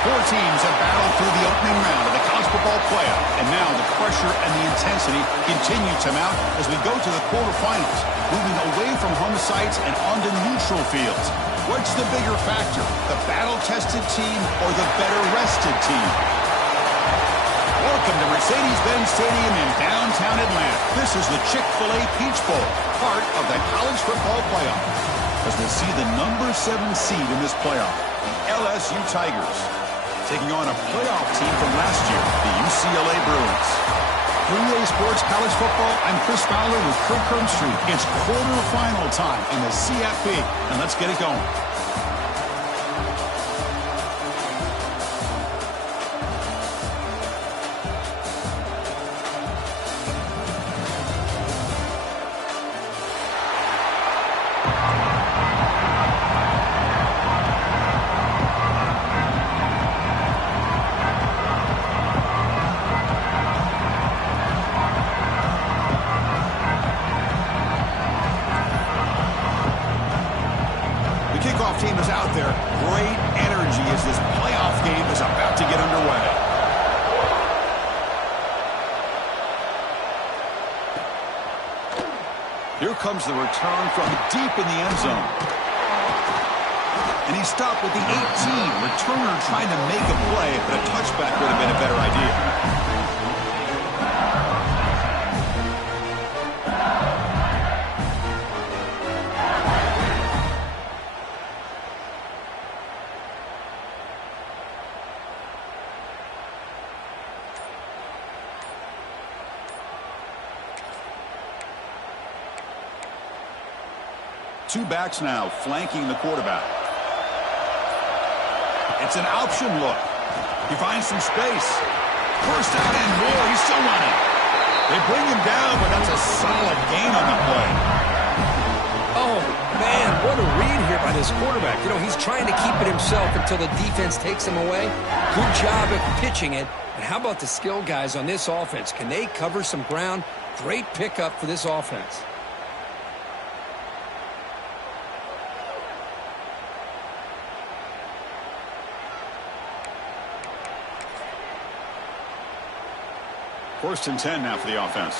Four teams have battled through the opening round of the college football playoff, and now the pressure and the intensity continue to mount as we go to the quarterfinals, moving away from home sites and onto neutral fields. What's the bigger factor, the battle-tested team or the better-rested team? Welcome to Mercedes-Benz Stadium in downtown Atlanta. This is the Chick-fil-A Peach Bowl, part of the college football playoff, as we'll see the number 7 seed in this playoff, the LSU Tigers, taking on a playoff team from last year, the UCLA Bruins. 3A Sports College Football, I'm Chris Fowler with Kirk Herbstreit. It's quarterfinal time in the CFP, and let's get it going. Team is out there. Great energy as this playoff game is about to get underway. Here comes the return from deep in the end zone. And he stopped with the 18. Returner trying to make a play, but a touchback would have been a better idea. Two backs now flanking the quarterback. It's an option look. He finds some space. First down and more. He's still running. They bring him down, but that's a solid gain on the play. Oh, man, what a read here by this quarterback. You know, he's trying to keep it himself until the defense takes him away. Good job at pitching it. And how about the skill guys on this offense? Can they cover some ground? Great pickup for this offense. First and 10 now for the offense.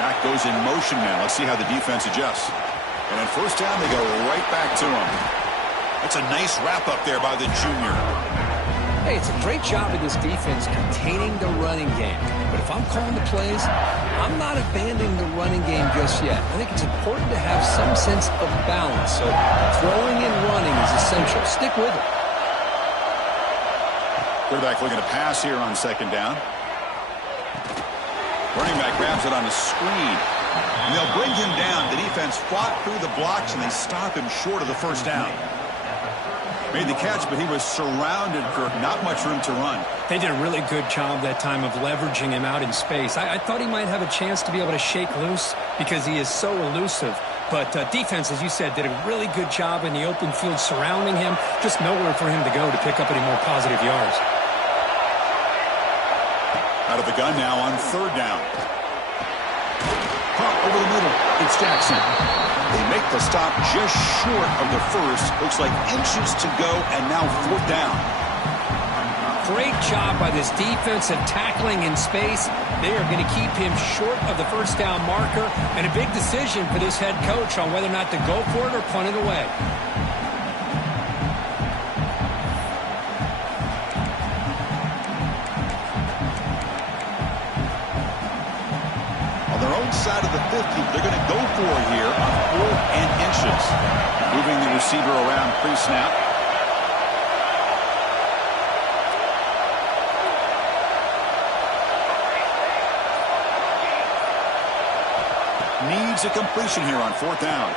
Back goes in motion now. Let's see how the defense adjusts. And on first down, they go right back to him. That's a nice wrap-up there by the junior. Hey, it's a great job of this defense containing the running game. But if I'm calling the plays, I'm not abandoning the running game just yet. I think it's important to have some sense of balance. So throwing and running is essential. Stick with it. Quarterback looking to pass here on second down. Running back grabs it on the screen. And they'll bring him down. The defense fought through the blocks, and they stop him short of the first down. Made the catch, but he was surrounded, Kirk. Not much room to run. They did a really good job that time of leveraging him out in space. I thought he might have a chance to be able to shake loose because he is so elusive. But defense, as you said, did a really good job in the open field surrounding him. Just nowhere for him to go to pick up any more positive yards. Out of the gun now on third down. Caught over the middle. It's Jackson. They make the stop just short of the first. Looks like inches to go, and now fourth down. Great job by this defense of tackling in space. They are going to keep him short of the first down marker, and a big decision for this head coach on whether or not to go for it or punt it away. On their own side of the 50, they're going to go for it here on 4th and inches. Moving the receiver around pre-snap. Needs a completion here on fourth down.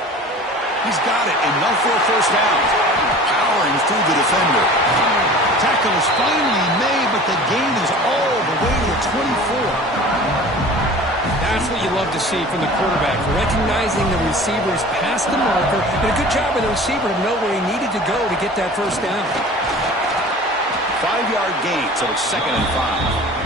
He's got it, enough for a first down. Powering through the defender. Tackle is finally made, but the gain is all the way to the 24. That's what you love to see from the quarterback, recognizing the receivers past the marker, and a good job of the receiver to know where he needed to go to get that first down. 5-yard gain, so it's 2nd and 5.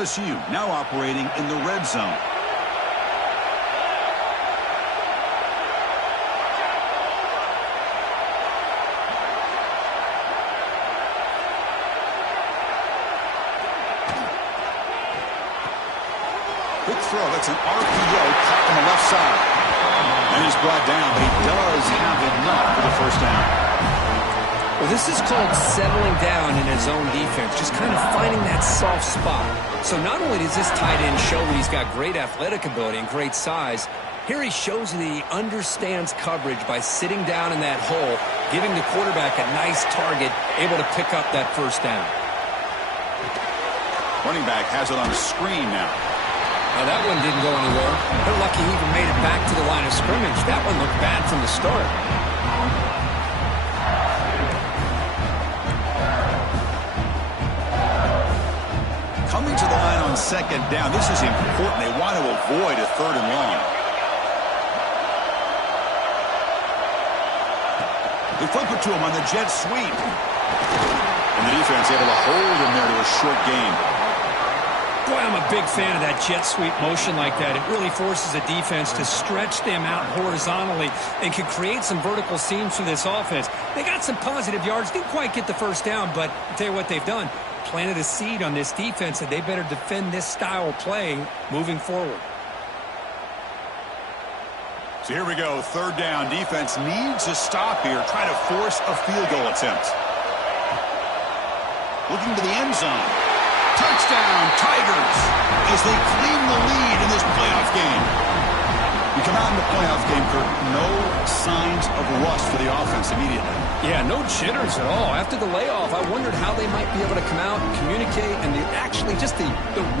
LSU now operating in the red zone. Quick throw. That's an RPO caught on the left side. And he's brought down, but he does have enough for the first down. Well, this is called settling down in his own defense, just kind of finding that soft spot. So not only does this tight end show that he's got great athletic ability and great size, here he shows that he understands coverage by sitting down in that hole, giving the quarterback a nice target, able to pick up that first down. Running back has it on a screen now. Now that one didn't go anywhere. They're lucky he even made it back to the line of scrimmage. That one looked bad from the start. Coming to the line on second down. This is important. They want to avoid a third and long. They flip it to him on the jet sweep. And the defense able to hold him there to a short gain. Boy, I'm a big fan of that jet sweep motion like that. It really forces a defense to stretch them out horizontally and can create some vertical seams for this offense. They got some positive yards. Didn't quite get the first down, but I'll tell you what they've done. Planted a seed on this defense that they better defend this style of play moving forward. So here we go. Third down. Defense needs a stop here. Try to force a field goal attempt. Looking to the end zone. Touchdown, Tigers, as they claim the lead in this playoff game. We come out in the playoff game, Kurt, no signs of rust for the offense immediately. Yeah, no jitters at all. After the layoff, I wondered how they might be able to come out and communicate and actually just the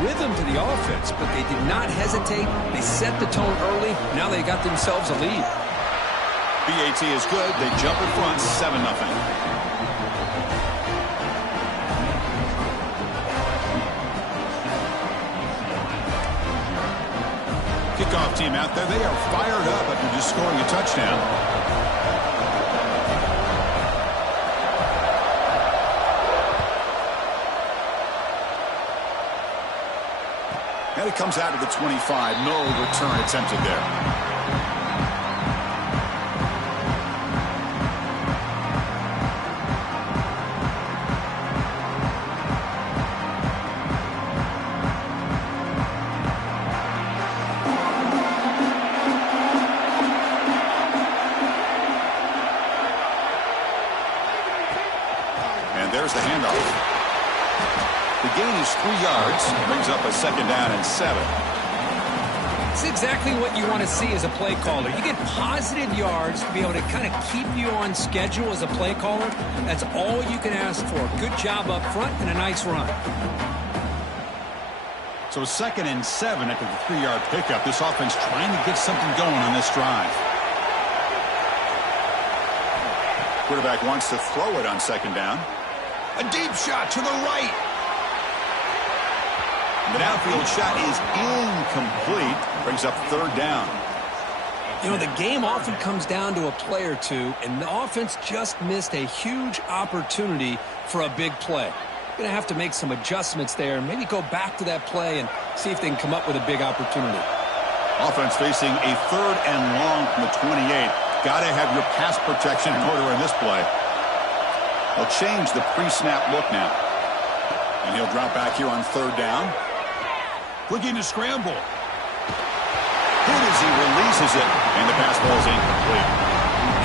rhythm to the offense. But they did not hesitate. They set the tone early. Now they got themselves a lead. BAT is good. They jump in front, 7-0. Kickoff team out there. They are fired up after just scoring a touchdown. And it comes out to the 25. No return attempted there. There's the handoff. The gain is 3 yards. Brings up a second down and 7. It's exactly what you want to see as a play caller. You get positive yards to be able to kind of keep you on schedule as a play caller. That's all you can ask for. Good job up front and a nice run. So 2nd and 7 after the 3-yard pickup. This offense trying to get something going on this drive. Quarterback wants to throw it on 2nd down. A deep shot to the right. The downfield shot is incomplete. Brings up 3rd down. You know, the game often comes down to a play or two, and the offense just missed a huge opportunity for a big play. Going to have to make some adjustments there and maybe go back to that play and see if they can come up with a big opportunity. Offense facing a 3rd and long from the 28. Got to have your pass protection in order in this play. They'll change the pre-snap look now. And he'll drop back here on 3rd down. Looking to scramble. Good as he releases it. And the pass ball is incomplete.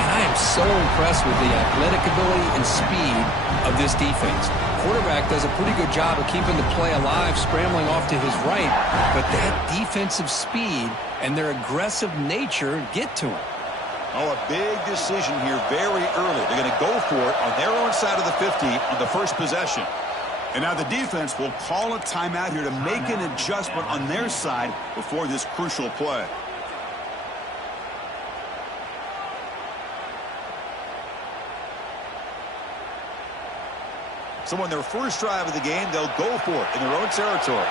And I am so impressed with the athletic ability and speed of this defense. Quarterback does a pretty good job of keeping the play alive, scrambling off to his right. But that defensive speed and their aggressive nature get to him. Oh, a big decision here very early. They're going to go for it on their own side of the 50 on the first possession. And now the defense will call a timeout here to make an adjustment on their side before this crucial play. So on their first drive of the game, they'll go for it in their own territory.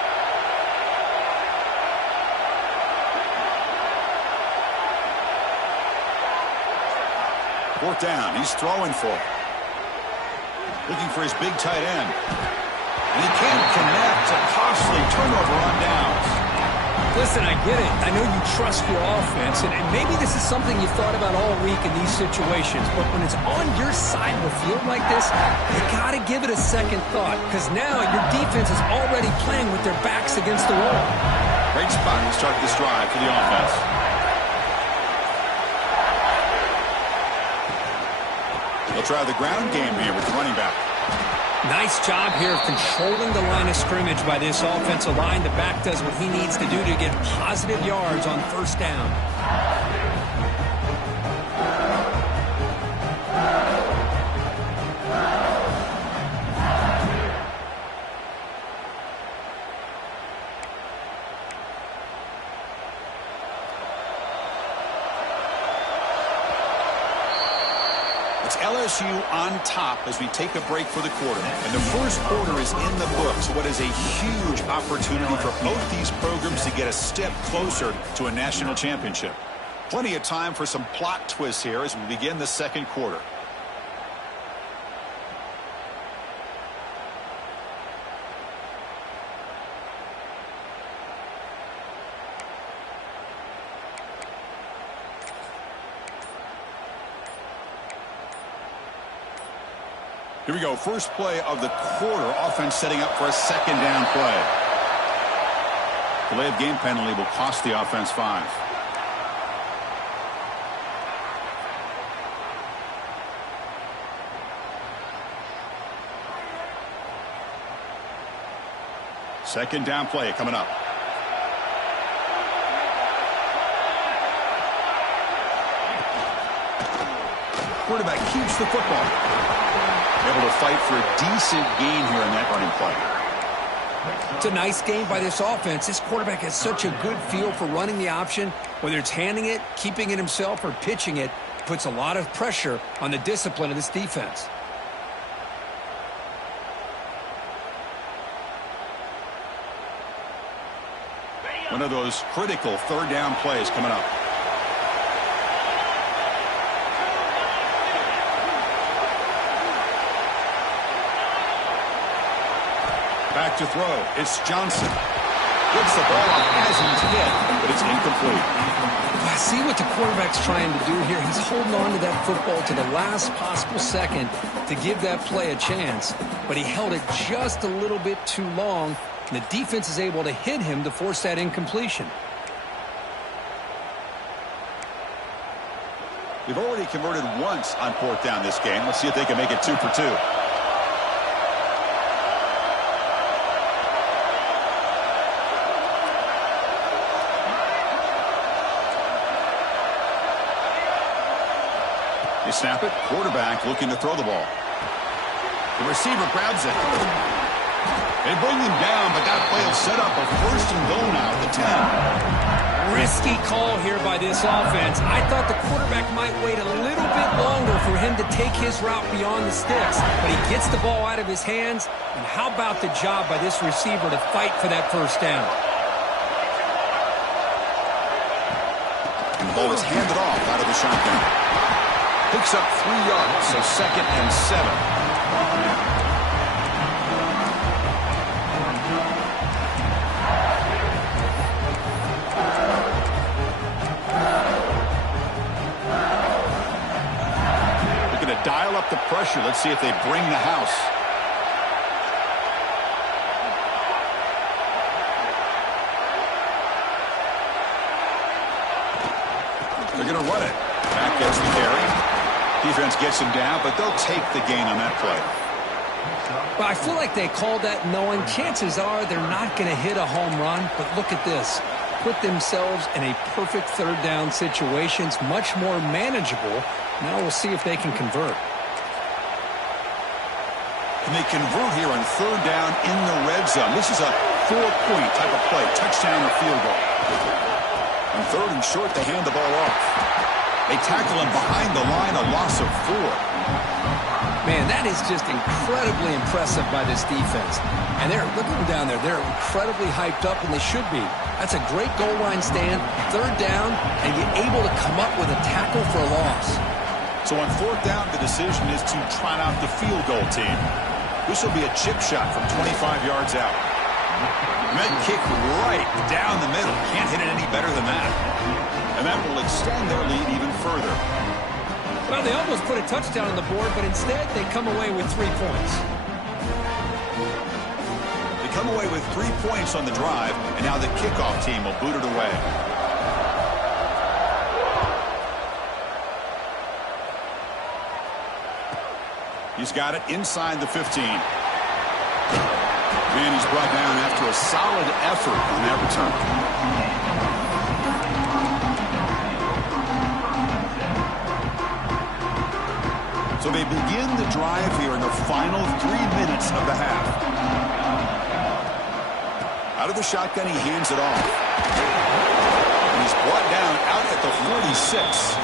Fourth down. He's throwing for it. Looking for his big tight end. And he can't connect. A costly turnover on downs. Listen, I get it. I know you trust your offense, and maybe this is something you've thought about all week in these situations, but when it's on your side of the field like this, you got to give it a second thought, because now your defense is already playing with their backs against the wall. Great spot to start this drive for the offense. They'll try the ground game here with the running back. Nice job here of controlling the line of scrimmage by this offensive line. The back does what he needs to do to get positive yards on first down. It's LSU on top as we take a break for the quarter. And the first quarter is in the books. What is a huge opportunity for both these programs to get a step closer to a national championship. Plenty of time for some plot twists here as we begin the second quarter. Here we go. First play of the quarter. Offense setting up for a second down play. Delay of game penalty will cost the offense 5. Second down play coming up. Quarterback keeps the football. Able to fight for a decent gain here in that running play. It's a nice game by this offense. This quarterback has such a good feel for running the option. Whether it's handing it, keeping it himself, or pitching it, puts a lot of pressure on the discipline of this defense. One of those critical third down plays coming up. Back to throw. It's Johnson. Gets the ball up as he's hit, but it's incomplete. I see what the quarterback's trying to do here. He's holding on to that football to the last possible second to give that play a chance, but he held it just a little bit too long, and the defense is able to hit him to force that incompletion. They've already converted once on fourth down this game. Let's see if they can make it 2 for 2. They snap it. Quarterback looking to throw the ball. The receiver grabs it. They bring him down, but that play will set up a first and goal now at the 10. Risky call here by this offense. I thought the quarterback might wait a little bit longer for him to take his route beyond the sticks, but he gets the ball out of his hands. And how about the job by this receiver to fight for that first down? And the ball is handed off out of the shotgun. Picks up 3 yards, so 2nd and 7. They're going to dial up the pressure. Let's see if they bring the house. They're going to run it. Back gets the carry. Defense gets him down, but they'll take the gain on that play. Well, I feel like they called that knowing chances are they're not going to hit a home run, but look at this. Put themselves in a perfect third down situation. It's much more manageable. Now we'll see if they can convert. Can they convert here on third down in the red zone? This is a 4-point type of play, touchdown or field goal. On third and short, they hand the ball off. They tackle him behind the line, a loss of 4. Man, that is just incredibly impressive by this defense. And look at them down there. They're incredibly hyped up, and they should be. That's a great goal line stand, third down, and you're able to come up with a tackle for a loss. So on fourth down, the decision is to trot out the field goal team. This will be a chip shot from 25 yards out. Med kick right down the middle. Can't hit it any better than that. And that will extend their lead even further. Well, they almost put a touchdown on the board, but instead they come away with 3 points. They come away with 3 points on the drive, and now the kickoff team will boot it away. He's got it inside the 15. And he's brought down after a solid effort on that return. So they begin the drive here in the final 3 minutes of the half. Out of the shotgun, he hands it off. And he's brought down out at the 46.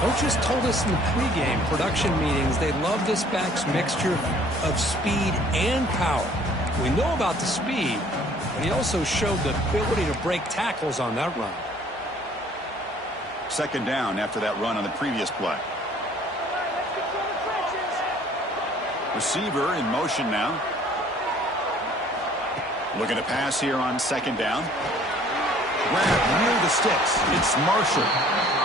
Coaches told us in the pregame production meetings they love this back's mixture of speed and power. We know about the speed, but he also showed the ability to break tackles on that run. Second down after that run on the previous play. Receiver in motion now. Looking to pass here on second down. Grab near the sticks. It's Marshall.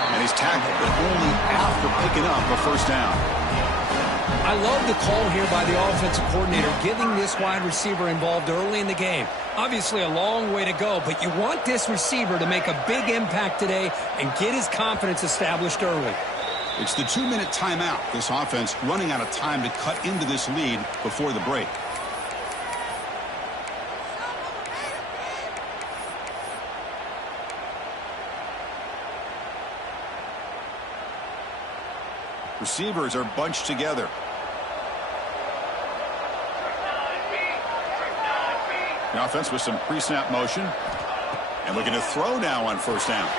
And he's tackled, but only after picking up a first down. I love the call here by the offensive coordinator, getting this wide receiver involved early in the game. Obviously a long way to go, but you want this receiver to make a big impact today and get his confidence established early. It's the 2-minute timeout. This offense running out of time to cut into this lead before the break. Receivers are bunched together. The offense with some pre-snap motion. And looking to throw now on first down.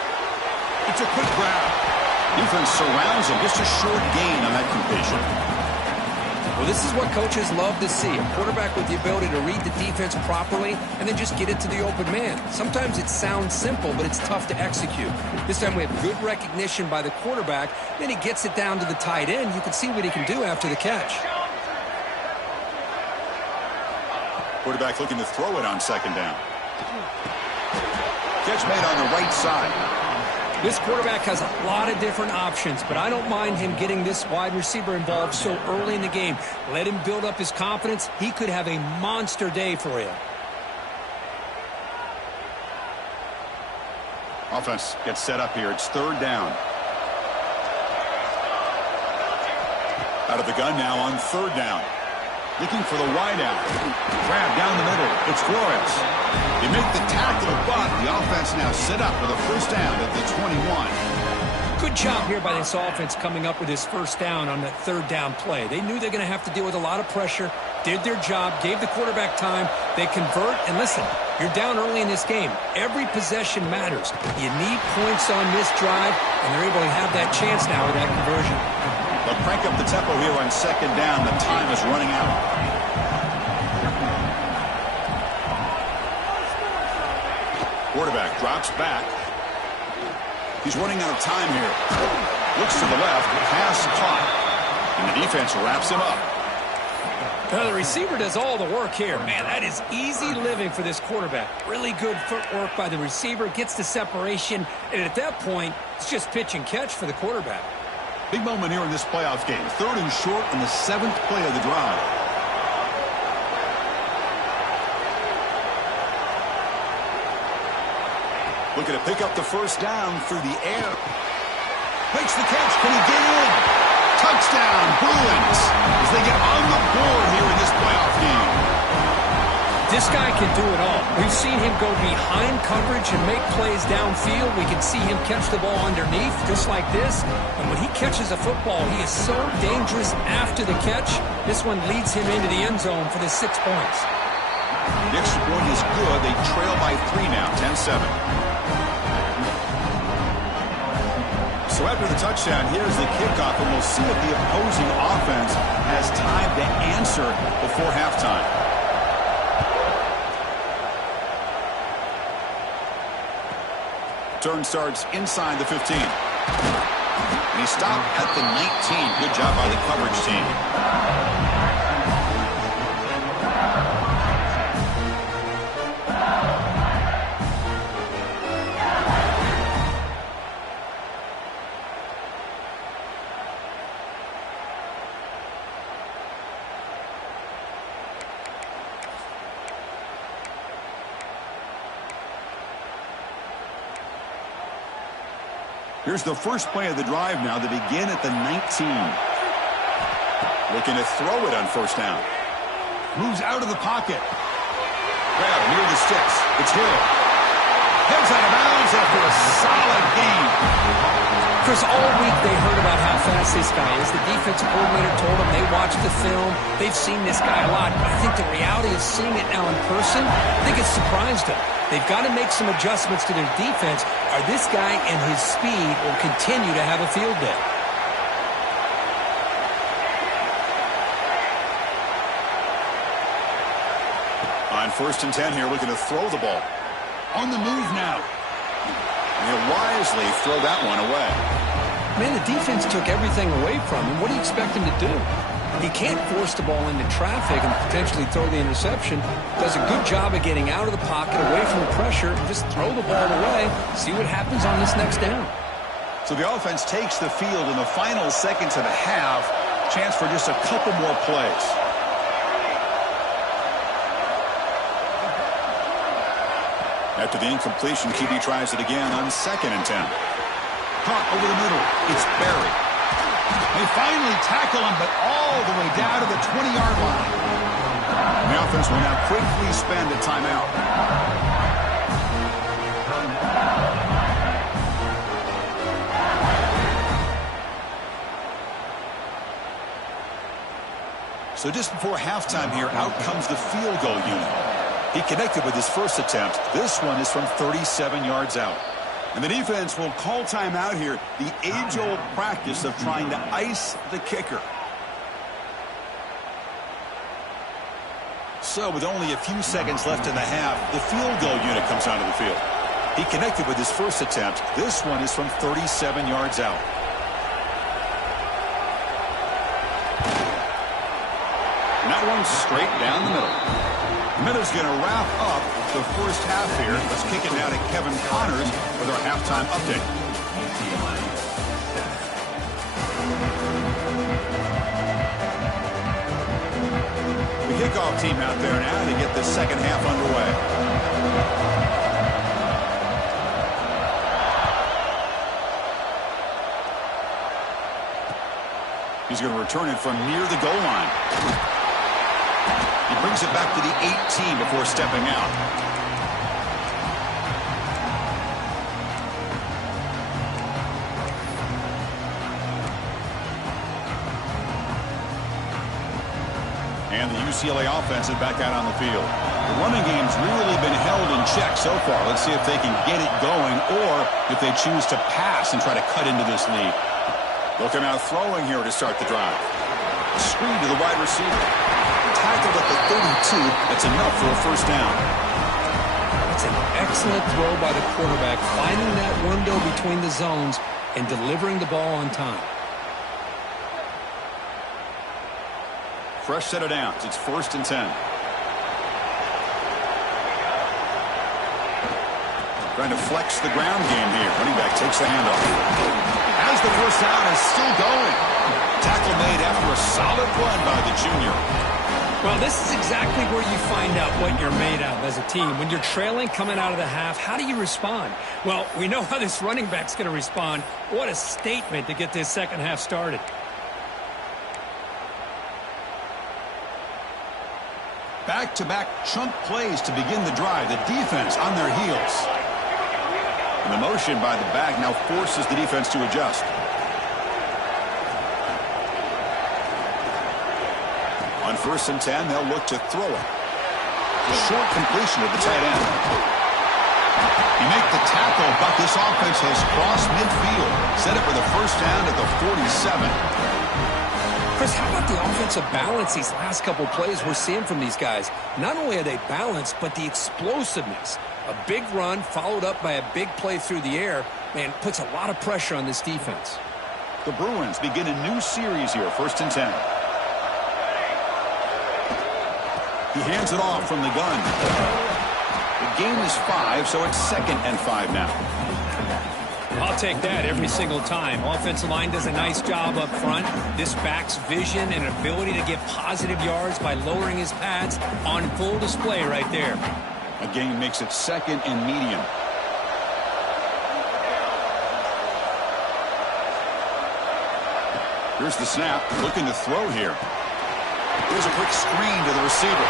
It's a quick grab. Defense surrounds him. Just a short gain on that completion. Well, this is what coaches love to see. A quarterback with the ability to read the defense properly and then just get it to the open man. Sometimes it sounds simple, but it's tough to execute. This time we have good recognition by the quarterback. Then he gets it down to the tight end. You can see what he can do after the catch. Quarterback looking to throw it on second down. Catch made on the right side. This quarterback has a lot of different options, but I don't mind him getting this wide receiver involved so early in the game. Let him build up his confidence. He could have a monster day for you. Offense gets set up here. It's third down. Out of the gun now on third down. Looking for the wideout. Grab down the middle. It's Flores. They make the tackle, but the offense now set up with a first down at the 21. Good job here by this offense coming up with his first down on that third down play. They knew they're going to have to deal with a lot of pressure, did their job, gave the quarterback time. They convert, and listen, you're down early in this game. Every possession matters. You need points on this drive, and they're able to have that chance now with that conversion. They'll crank up the tempo here on second down. The time is running out. Quarterback drops back. He's running out of time here. Looks to the left. Pass caught. And the defense wraps him up. Well, the receiver does all the work here. Man, that is easy living for this quarterback. Really good footwork by the receiver. Gets the separation. And at that point, it's just pitch and catch for the quarterback. Big moment here in this playoff game. Third and short in the 7th play of the drive. Looking to pick up the first down through the air. Makes the catch. Can he get in? Touchdown, Bruins, as they get on the board here in this playoff game. This guy can do it all. We've seen him go behind coverage and make plays downfield. We can see him catch the ball underneath, just like this. And when he catches a football, he is so dangerous after the catch. This one leads him into the end zone for the 6 points. The extra point is good. They trail by 3 now, 10-7. So after the touchdown, here's the kickoff, and we'll see if the opposing offense has time to answer before halftime. Turn starts inside the 15. And he stopped at the 19. Good job by the coverage team. Here's the first play of the drive now. They begin at the 19. Looking to throw it on first down. Moves out of the pocket. Grab near the sticks. It's Hill. Heads out of bounds after a solid game. Chris, all week they heard about how fast this guy is. The defensive coordinator told them they watched the film. They've seen this guy a lot. But I think the reality of seeing it now in person, I think it's surprised them. They've got to make some adjustments to their defense, or this guy and his speed will continue to have a field day. On 1st and 10 here, looking to throw the ball. On the move now. And he'll wisely throw that one away. Man, the defense took everything away from him. What do you expect him to do? He can't force the ball into traffic and potentially throw the interception. Does a good job of getting out of the pocket, away from the pressure, just throw the ball away, see what happens on this next down. So the offense takes the field in the final seconds of the half. Chance for just a couple more plays. After the incompletion, QB tries it again on 2nd and 10. Caught over the middle. It's Barry. They finally tackle him, but all the way down to the 20-yard line. And the offense will now quickly spend a timeout. So just before halftime here, out comes the field goal unit. He connected with his first attempt. This one is from 37 yards out. And the defense will call timeout here. The age-old practice of trying to ice the kicker. So with only a few seconds left in the half, the field goal unit comes onto the field. He connected with his first attempt. This one is from 37 yards out. And that one's straight down the middle. Miller's going to wrap up the first half here. Let's kick it now to Kevin Connors with our halftime update. The kickoff team out there now to get the second half underway. He's going to return it from near the goal line. He brings it back to the 18 before stepping out. And the UCLA offense is back out on the field. The running game's really been held in check so far. Let's see if they can get it going or if they choose to pass and try to cut into this lead. Looking out throwing here to start the drive. Screen to the wide receiver. Tackled at the 32. That's enough for a first down. It's an excellent throw by the quarterback, finding that window between the zones and delivering the ball on time. Fresh set of downs. It's 1st and 10. Trying to flex the ground game here. Running back takes the handoff. As the first down is still going. Tackle made after a solid run by the junior. Well, this is exactly where you find out what you're made of as a team. When you're trailing coming out of the half, how do you respond? Well, we know how this running back's going to respond. What a statement to get this second half started. Back-to-back chunk plays to begin the drive. The defense on their heels. And the motion by the back now forces the defense to adjust. On 1st and 10, they'll look to throw it. A short completion to the tight end. He make the tackle, but this offense has crossed midfield. Set it for the first down at the 47. Chris, how about the offensive balance these last couple plays we're seeing from these guys? Not only are they balanced, but the explosiveness. A big run followed up by a big play through the air, man, puts a lot of pressure on this defense. The Bruins begin a new series here, 1st and 10. He hands it off from the gun. The game is 5, so it's 2nd and 5 now. I'll take that every single time. Offensive line does a nice job up front. This back's vision and ability to get positive yards by lowering his pads on full display right there. A gain makes it 2nd and medium. Here's the snap. Looking to throw here. Here's a quick screen to the receiver.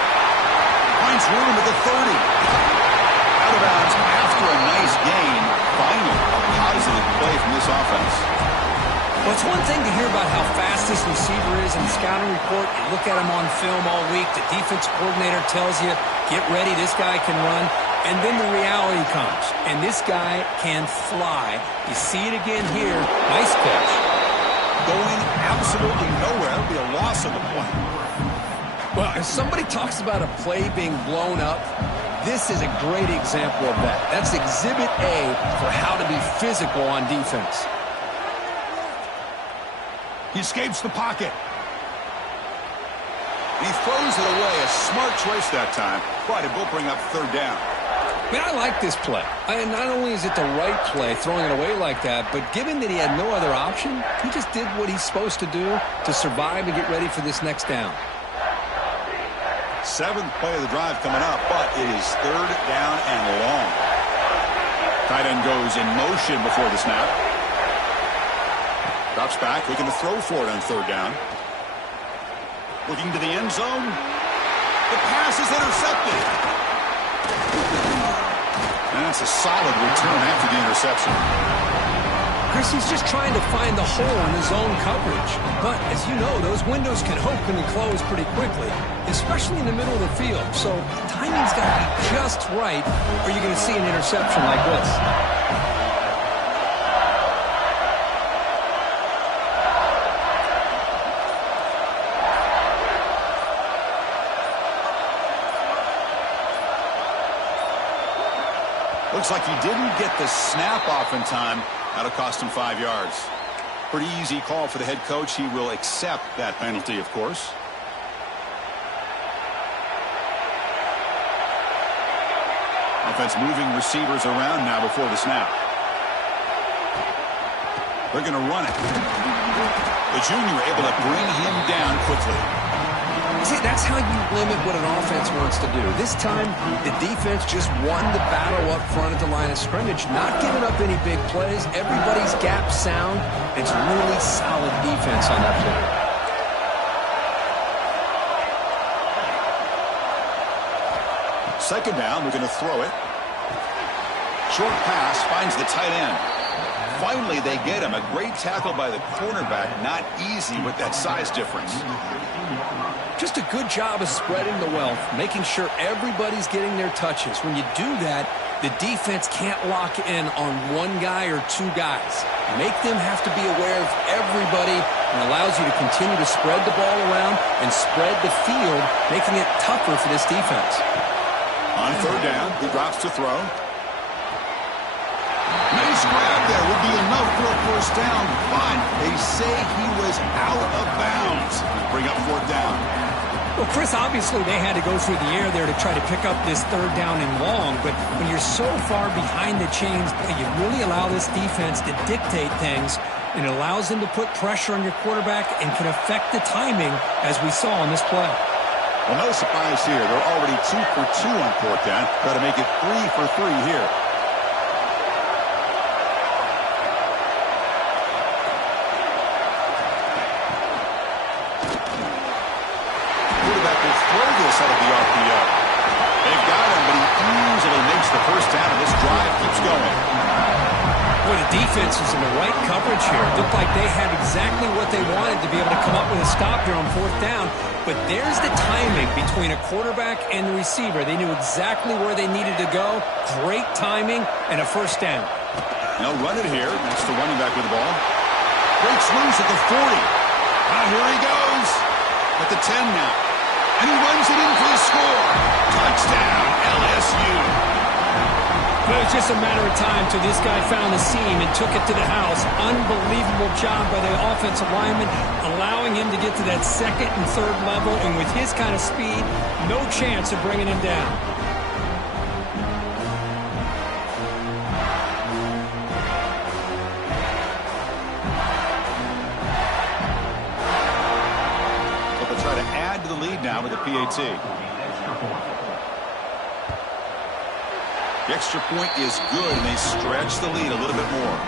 Finds room at the 30. Out of bounds after a nice gain. Finally, a positive play from this offense. Well, it's one thing to hear about how fast this receiver is in the scouting report. You look at him on film all week. The defense coordinator tells you, get ready, this guy can run. And then the reality comes, and this guy can fly. You see it again here. Nice catch. Going absolutely nowhere. That would be a loss of the play. Well, if somebody talks about a play being blown up, this is a great example of that. That's exhibit A for how to be physical on defense. He escapes the pocket. He throws it away. A smart choice that time. But it will bring up third down. I mean, I like this play. And not only is it the right play, throwing it away like that, but given that he had no other option, he just did what he's supposed to do to survive and get ready for this next down. 7th play of the drive coming up, but it is third down and long. Tight end goes in motion before the snap. Drops back, looking to throw for it on third down. Looking to the end zone. The pass is intercepted. And that's a solid return after the interception. Chris, he's just trying to find the hole in his own coverage. But, as you know, those windows can open and close pretty quickly, especially in the middle of the field. So, timing's got to be just right, or you're going to see an interception like this. Looks like he didn't get the snap off in time. That'll cost him 5 yards. Pretty easy call for the head coach. He will accept that penalty, of course. Offense moving receivers around now before the snap. They're going to run it. The junior able to bring him down quickly. See, that's how you limit what an offense wants to do. This time, the defense just won the battle up front at the line of scrimmage, not giving up any big plays. Everybody's gap sound. It's really solid defense on that play. Second down, we're going to throw it. Short pass finds the tight end. Finally, they get him. A great tackle by the cornerback. Not easy with that size difference. Just a good job of spreading the wealth, making sure everybody's getting their touches. When you do that, the defense can't lock in on one guy or two guys. Make them have to be aware of everybody, and allows you to continue to spread the ball around and spread the field, making it tougher for this defense. On third down, he drops to throw. Nice grab there. Would be enough for a first down, but they say he was out of bounds. Bring up fourth down. Well, Chris, obviously they had to go through the air there to try to pick up this third down and long, but when you're so far behind the chains, you really allow this defense to dictate things, and it allows them to put pressure on your quarterback and can affect the timing, as we saw on this play. Well, no surprise here. They're already 2 for 2 on fourth down. Got to make it 3 for 3 here. Out of the RPO. They've got him, but he easily makes the first down, and this drive keeps going. Boy, the defense was in the right coverage here. It looked like they had exactly what they wanted to be able to come up with a stop here on fourth down. But there's the timing between a quarterback and the receiver. They knew exactly where they needed to go. Great timing and a first down. They'll run it here. That's the running back with the ball. Breaks loose at the 40. Here he goes. At the 10 now. And he runs it in for the score. Touchdown, LSU. Well, it's just a matter of time till this guy found the seam and took it to the house. Unbelievable job by the offensive lineman, allowing him to get to that second and third level. And with his kind of speed, no chance of bringing him down. Now with the PAT. The extra point is good, and they stretch the lead a little bit more.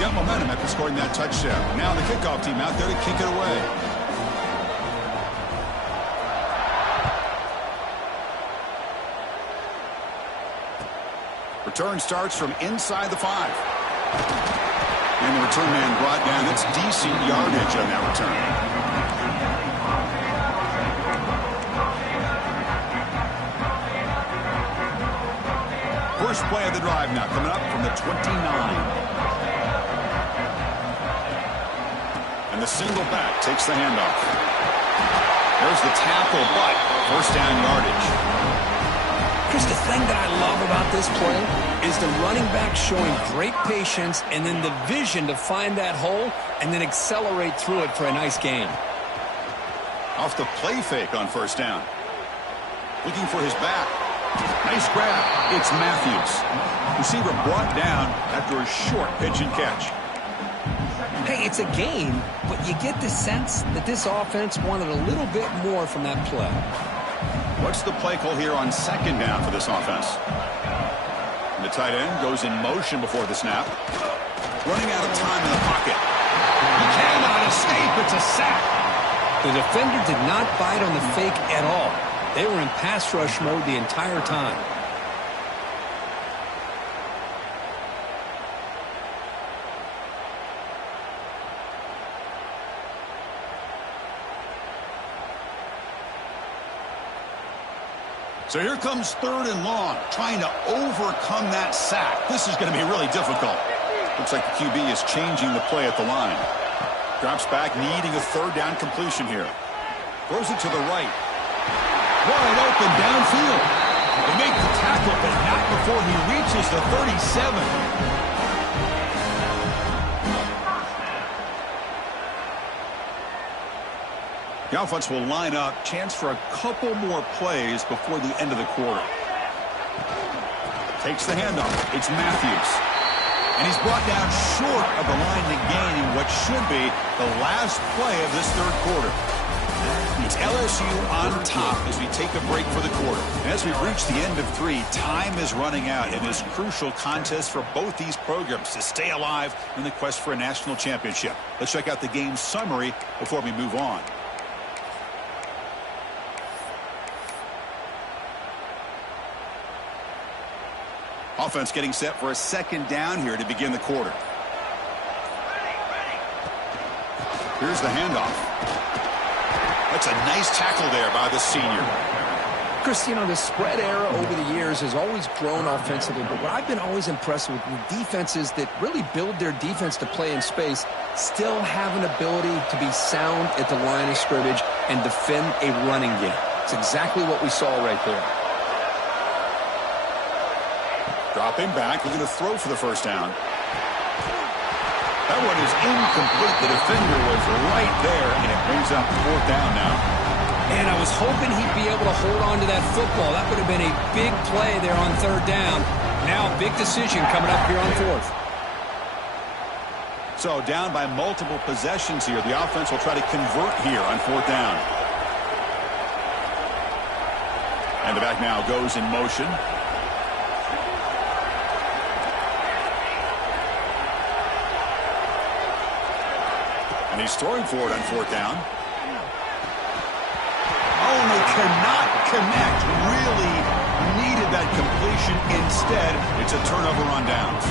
got momentum after scoring that touchdown. Now the kickoff team out there to kick it away. Return starts from inside the 5. And the return man brought down. That's decent yardage on that return. First play of the drive now coming up from the 29. And the single back takes the handoff. There's the tackle, but first down yardage. Chris, the thing that I love about this play is the running back showing great patience and then the vision to find that hole and then accelerate through it for a nice gain. Off the play fake on first down. Looking for his back. Nice grab. It's Matthews. Receiver brought down after a short pitch and catch. Hey, it's a gain, but you get the sense that this offense wanted a little bit more from that play. What's the play call here on second down for this offense? And the tight end goes in motion before the snap. Running out of time in the pocket. He cannot escape. It's a sack. The defender did not bite on the fake at all. They were in pass rush mode the entire time. So here comes third and long, trying to overcome that sack. This is going to be really difficult. Looks like the QB is changing the play at the line. Drops back, needing a third down completion here. Throws it to the right. Wide open downfield. They make the tackle, but not before he reaches the 37. The offense will line up. Chance for a couple more plays before the end of the quarter. Takes the handoff. It's Matthews. And he's brought down short of the line to gain in what should be the last play of this third quarter. It's LSU on top as we take a break for the quarter. As we reach the end of 3, time is running out in this crucial contest for both these programs to stay alive in the quest for a national championship. Let's check out the game summary before we move on. Offense getting set for a second down here to begin the quarter. Here's the handoff. That's a nice tackle there by the senior. Chris, you know, the spread era over the years has always grown offensively, but what I've been always impressed with defenses that really build their defense to play in space still have an ability to be sound at the line of scrimmage and defend a running game. It's exactly what we saw right there. Dropping back, looking to throw for the first down. That one is incomplete. The defender was right there, and it brings up fourth down now. And I was hoping he'd be able to hold on to that football. That would have been a big play there on third down. Now, big decision coming up here on fourth. So down by multiple possessions here. The offense will try to convert here on fourth down. And the back now goes in motion. And he's throwing for it on fourth down. Oh, and they cannot connect. Really needed that completion. Instead, it's a turnover on downs.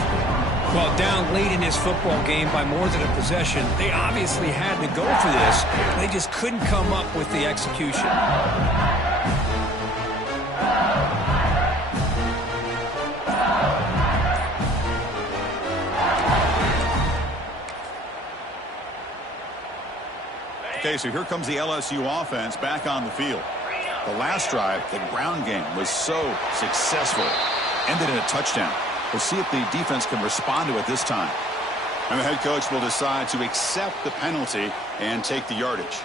Well, down late in this football game by more than a possession, they obviously had to go for this. They just couldn't come up with the execution. Okay, so here comes the LSU offense back on the field. The last drive, the ground game, was so successful. Ended in a touchdown. We'll see if the defense can respond to it this time. And the head coach will decide to accept the penalty and take the yardage.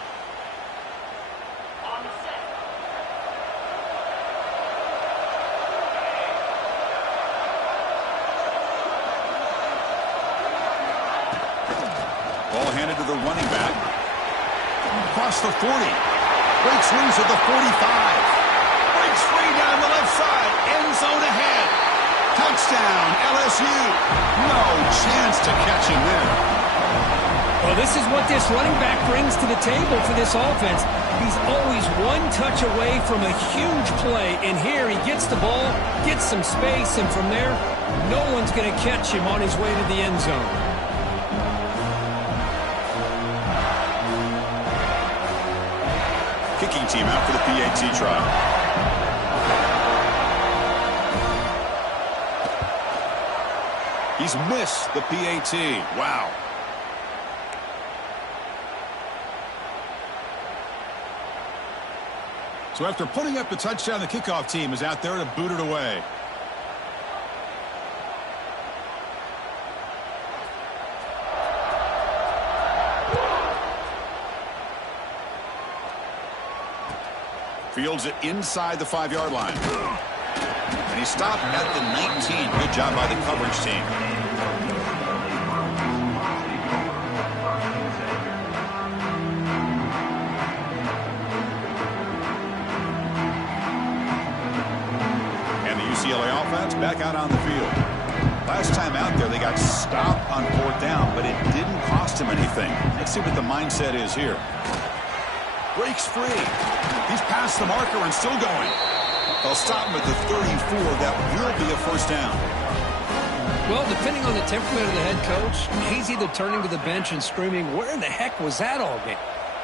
Ball handed to the running back. Across the 40. Breaks loose at the 45. Breaks free down the left side. End zone ahead. Touchdown, LSU. No chance to catch him there. Well, this is what this running back brings to the table for this offense. He's always one touch away from a huge play, and here he gets the ball, gets some space, and from there, no one's going to catch him on his way to the end zone. Kicking team out for the PAT trial. He's missed the PAT. Wow. So after putting up the touchdown, the kickoff team is out there to boot it away. Fields it inside the 5-yard line. And he stopped at the 19. Good job by the coverage team. And the UCLA offense back out on the field. Last time out there, they got stopped on 4th down, but it didn't cost him anything. Let's see what the mindset is here. Breaks free. He's past the marker and still going. They'll stop him at the 34. That will be a first down. Well, depending on the temperament of the head coach, he's either turning to the bench and screaming, where in the heck was that all game?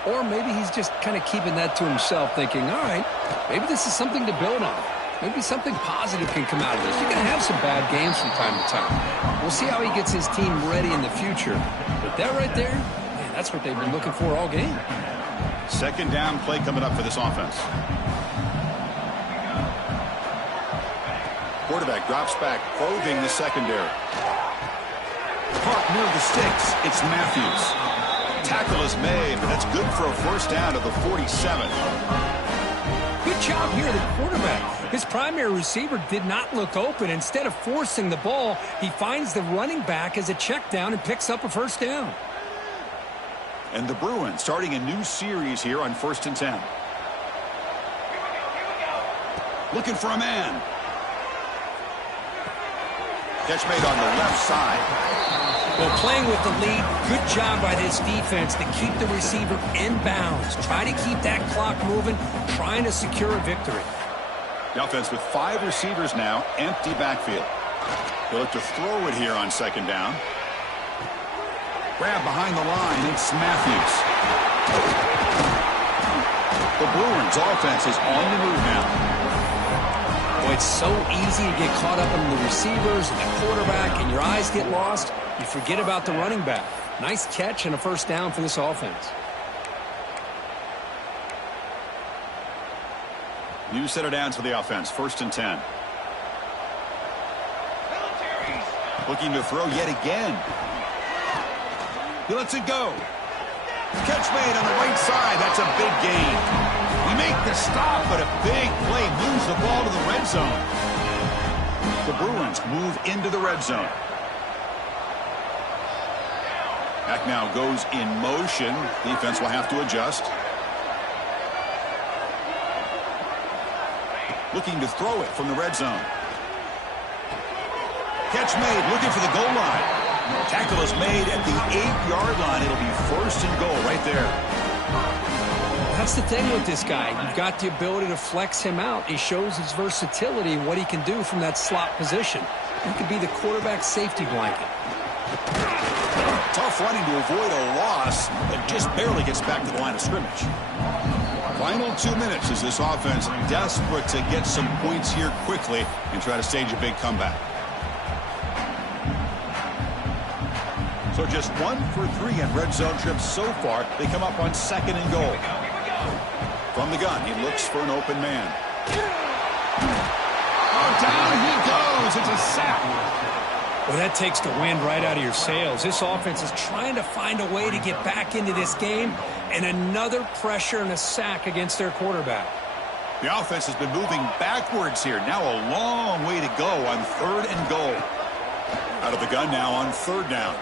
Or maybe he's just kind of keeping that to himself, thinking, all right, maybe this is something to build on. Maybe something positive can come out of this. You're going to have some bad games from time to time. We'll see how he gets his team ready in the future. But that right there, man, that's what they've been looking for all game. Second down play coming up for this offense. Quarterback drops back, probing the secondary. Caught near the sticks. It's Matthews. Tackle is made, but that's good for a first down to the 47. Good job here, the quarterback. His primary receiver did not look open. Instead of forcing the ball, he finds the running back as a check down and picks up a first down. And the Bruins starting a new series here on 1st and 10. Looking for a man. Catch made on the left side. Well, playing with the lead, good job by this defense to keep the receiver in bounds. Try to keep that clock moving, trying to secure a victory. The offense with 5 receivers now, empty backfield. They'll look to throw it here on second down. Grab behind the line, it's Matthews. The Bruins offense is on the move now. Boy, it's so easy to get caught up in the receivers and the quarterback, and your eyes get lost. You forget about the running back. Nice catch and a first down for this offense. New set of downs for the offense, 1st and 10. Looking to throw yet again. He lets it go. Catch made on the right side. That's a big gain. We make the stop, but a big play moves the ball to the red zone. The Bruins move into the red zone. Back now goes in motion. Defense will have to adjust. Looking to throw it from the red zone. Catch made, looking for the goal line. Tackle is made at the 8-yard line. It'll be 1st and goal right there. That's the thing with this guy. You've got the ability to flex him out. He shows his versatility and what he can do from that slot position. He could be the quarterback safety blanket. Tough running to avoid a loss, but just barely gets back to the line of scrimmage. Final 2 minutes as this offense desperate to get some points here quickly and try to stage a big comeback. So just 1 for 3 on red zone trips so far. They come up on 2nd and goal. From the gun, he looks for an open man. Oh, down he goes. It's a sack. Well, that takes the wind right out of your sails. This offense is trying to find a way to get back into this game, and another pressure and a sack against their quarterback. The offense has been moving backwards here. Now a long way to go on 3rd and goal. Out of the gun now on 3rd down.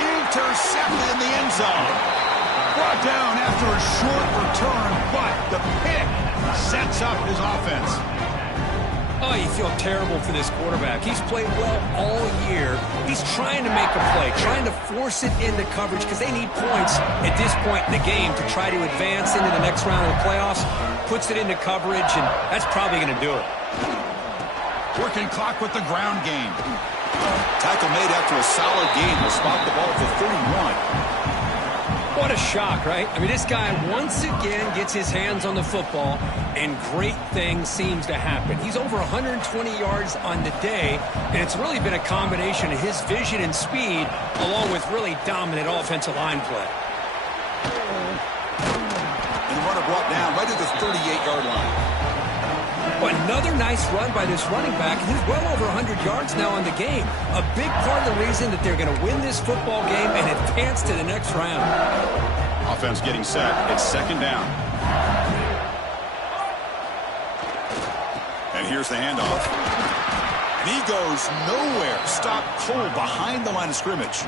Intercepted in the end zone. Brought down after a short return, but the pick sets up his offense. Oh, you feel terrible for this quarterback. He's played well all year. He's trying to make a play, trying to force it into coverage because they need points at this point in the game to try to advance into the next round of the playoffs. Puts it into coverage, and that's probably going to do it. Working clock with the ground game. Tackle made after a solid gain. Will spot the ball for 31. What a shock, right? I mean, this guy once again gets his hands on the football, and great things seems to happen. He's over 120 yards on the day, and it's really been a combination of his vision and speed, along with really dominant offensive line play. And the runner brought down right at the 38-yard line. Well, another nice run by this running back. He's well over 100 yards now in the game. A big part of the reason that they're going to win this football game and advance to the next round. Offense getting set. It's second down. And here's the handoff. And he goes nowhere. Stopped cold behind the line of scrimmage.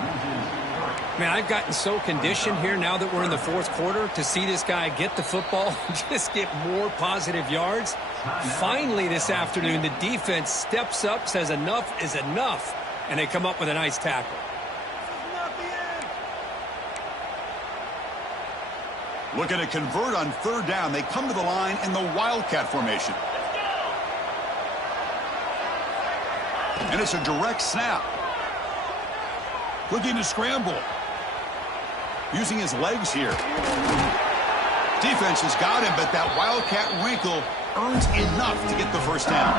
Man, I've gotten so conditioned here now that we're in the fourth quarter to see this guy get the football and just get more positive yards. Finally this afternoon, the defense steps up, says enough is enough, and they come up with a nice tackle. Looking to convert on third down. They come to the line in the Wildcat formation. And it's a direct snap. Looking to scramble. Using his legs here. Defense has got him, but that Wildcat wrinkle earns enough to get the first down.